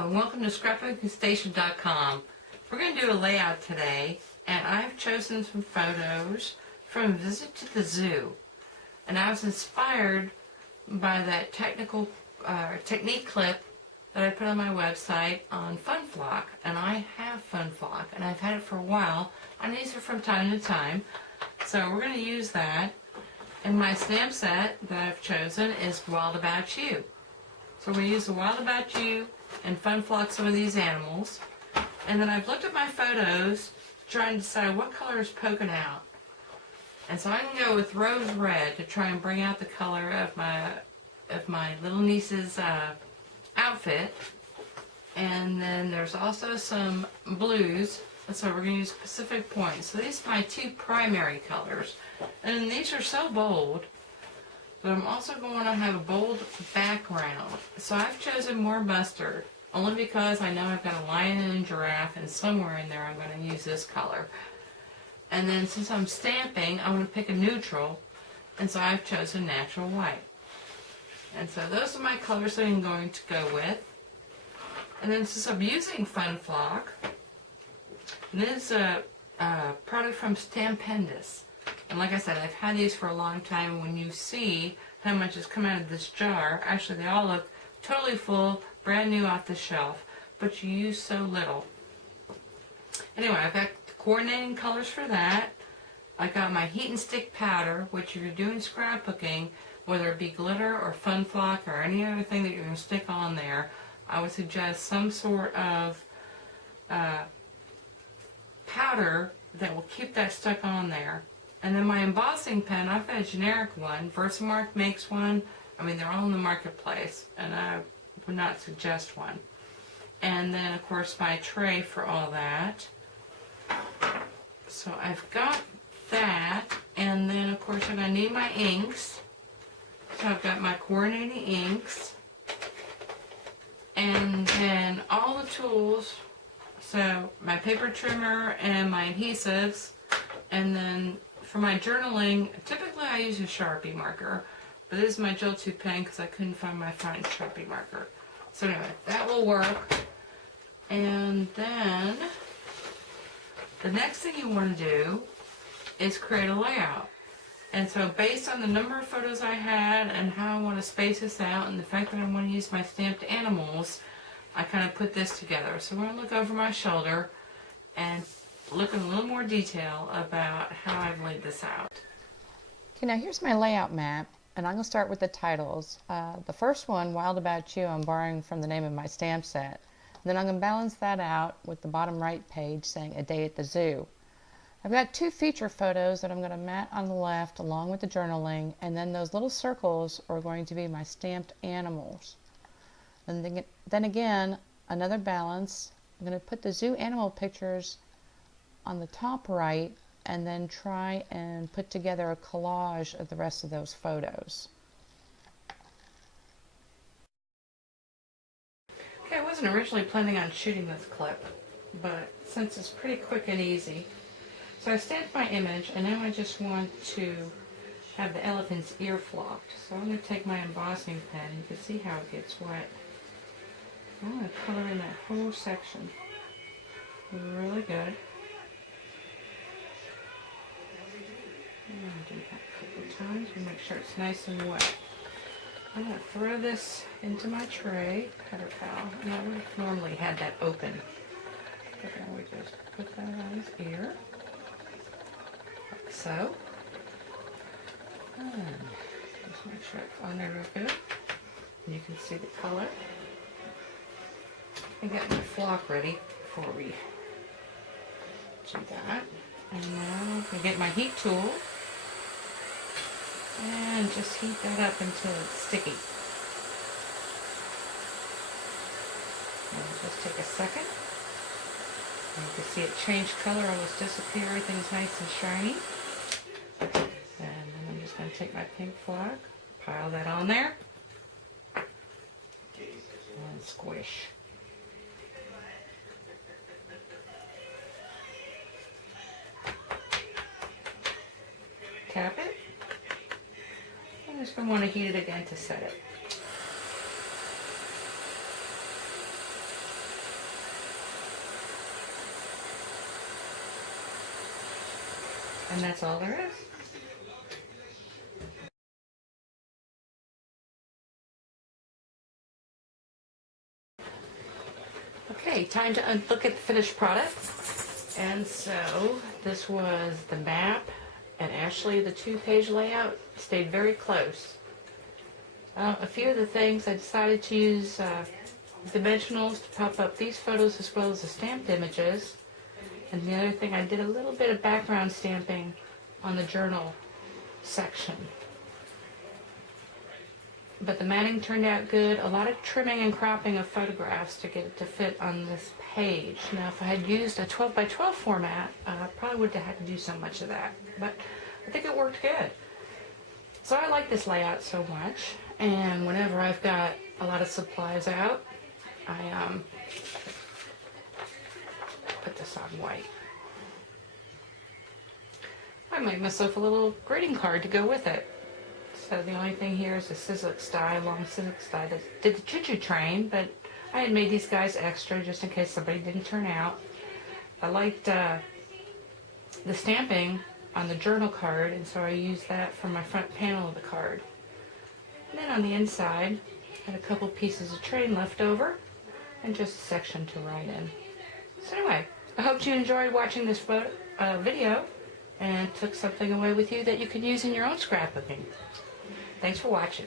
Hello and welcome to Scrapbookingstation.com. We're going to do a layout today, and I've chosen some photos from a visit to the zoo. And I was inspired by that technique clip that I put on my website on FunFlock. And I have FunFlock, and I've had it for a while. I use it from time to time. So we're going to use that. And my stamp set that I've chosen is Wild About You. So we use the Wild About You and FunFlock some of these animals. And then I've looked at my photos trying to decide what color is poking out. And so I can go with rose red to try and bring out the color of my little niece's outfit. And then there's also some blues. So we're going to use Pacific Point. So these are my two primary colors. And these are so bold. But I'm also going to have a bold background. So I've chosen more mustard, only because I know I've got a lion and a giraffe, and somewhere in there I'm going to use this color. And then since I'm stamping, I'm going to pick a neutral, and so I've chosen natural white. And so those are my colors that I'm going to go with. And then since I'm using FunFlock, this is a product from Stampendous. And like I said, I've had these for a long time. When you see how much has come out of this jar, actually they all look totally full, brand new off the shelf, but you use so little. Anyway, I've got the coordinating colors for that. I got my heat and stick powder, which if you're doing scrapbooking, whether it be glitter or FunFlock or any other thing that you're going to stick on there, I would suggest some sort of powder that will keep that stuck on there. And then my embossing pen, I've got a generic one. Versamark makes one. I mean, they're all in the marketplace, and I would not suggest one. And then, of course, my tray for all that. So I've got that, and then, of course, I'm going to need my inks. So I've got my coordinating inks, and then all the tools. So my paper trimmer and my adhesives, and then for my journaling, typically I use a Sharpie marker, but this is my gel tube pen because I couldn't find my fine Sharpie marker. So anyway, that will work. And then the next thing you want to do is create a layout. And so based on the number of photos I had and how I want to space this out and the fact that I want to use my stamped animals, I kind of put this together. So I'm going to look over my shoulder and look in a little more detail about how I've laid this out. Okay, now here's my layout map, and I'm going to start with the titles. The first one, Wild About You, I'm borrowing from the name of my stamp set. Then I'm going to balance that out with the bottom right page saying A Day at the Zoo. I've got two feature photos that I'm going to mat on the left along with the journaling, and then those little circles are going to be my stamped animals. And then again, another balance. I'm going to put the zoo animal pictures on the top right, and then try and put together a collage of the rest of those photos. Okay, I wasn't originally planning on shooting this clip, but since it's pretty quick and easy, so I stamped my image, and now I just want to have the elephant's ear flocked. So I'm going to take my embossing pen. You can see how it gets wet. I'm going to color in that whole section really good. I'm going to do that a couple of times and make sure it's nice and wet. I'm going to throw this into my tray, Paper Pal, and I would have normally had that open. But now we just put that on his ear, like so. And just make sure it's on there real good. And you can see the color. And get my flock ready before we do that. And now I'm going to get my heat tool and just heat that up until it's sticky. And just take a second. And you can see it change color, almost disappear, everything's nice and shiny. And then I'm just going to take my pink flock, pile that on there, and squish. Tap it. I'm just going to want to heat it again to set it. And that's all there is. Okay, time to look at the finished product. And so this was the map, and actually the 2-page layout stayed very close. A few of the things I decided to use dimensionals to pop up these photos as well as the stamped images. And the other thing, I did a little bit of background stamping on the journal section. But the matting turned out good. A lot of trimming and cropping of photographs to get it to fit on this page. Now, if I had used a 12 by 12 format, I probably wouldn't have had to do so much of that. But I think it worked good. So I like this layout so much. And whenever I've got a lot of supplies out, I put this on white. I made myself a little greeting card to go with it. So the only thing here is a Sizzlix die, long Sizzlix die that did the choo-choo train, but I had made these guys extra just in case somebody didn't turn out. I liked the stamping on the journal card, and so I used that for my front panel of the card. And then on the inside, I had a couple pieces of train left over and just a section to write in. So anyway, I hope you enjoyed watching this video and took something away with you that you can use in your own scrapbooking. Thanks for watching.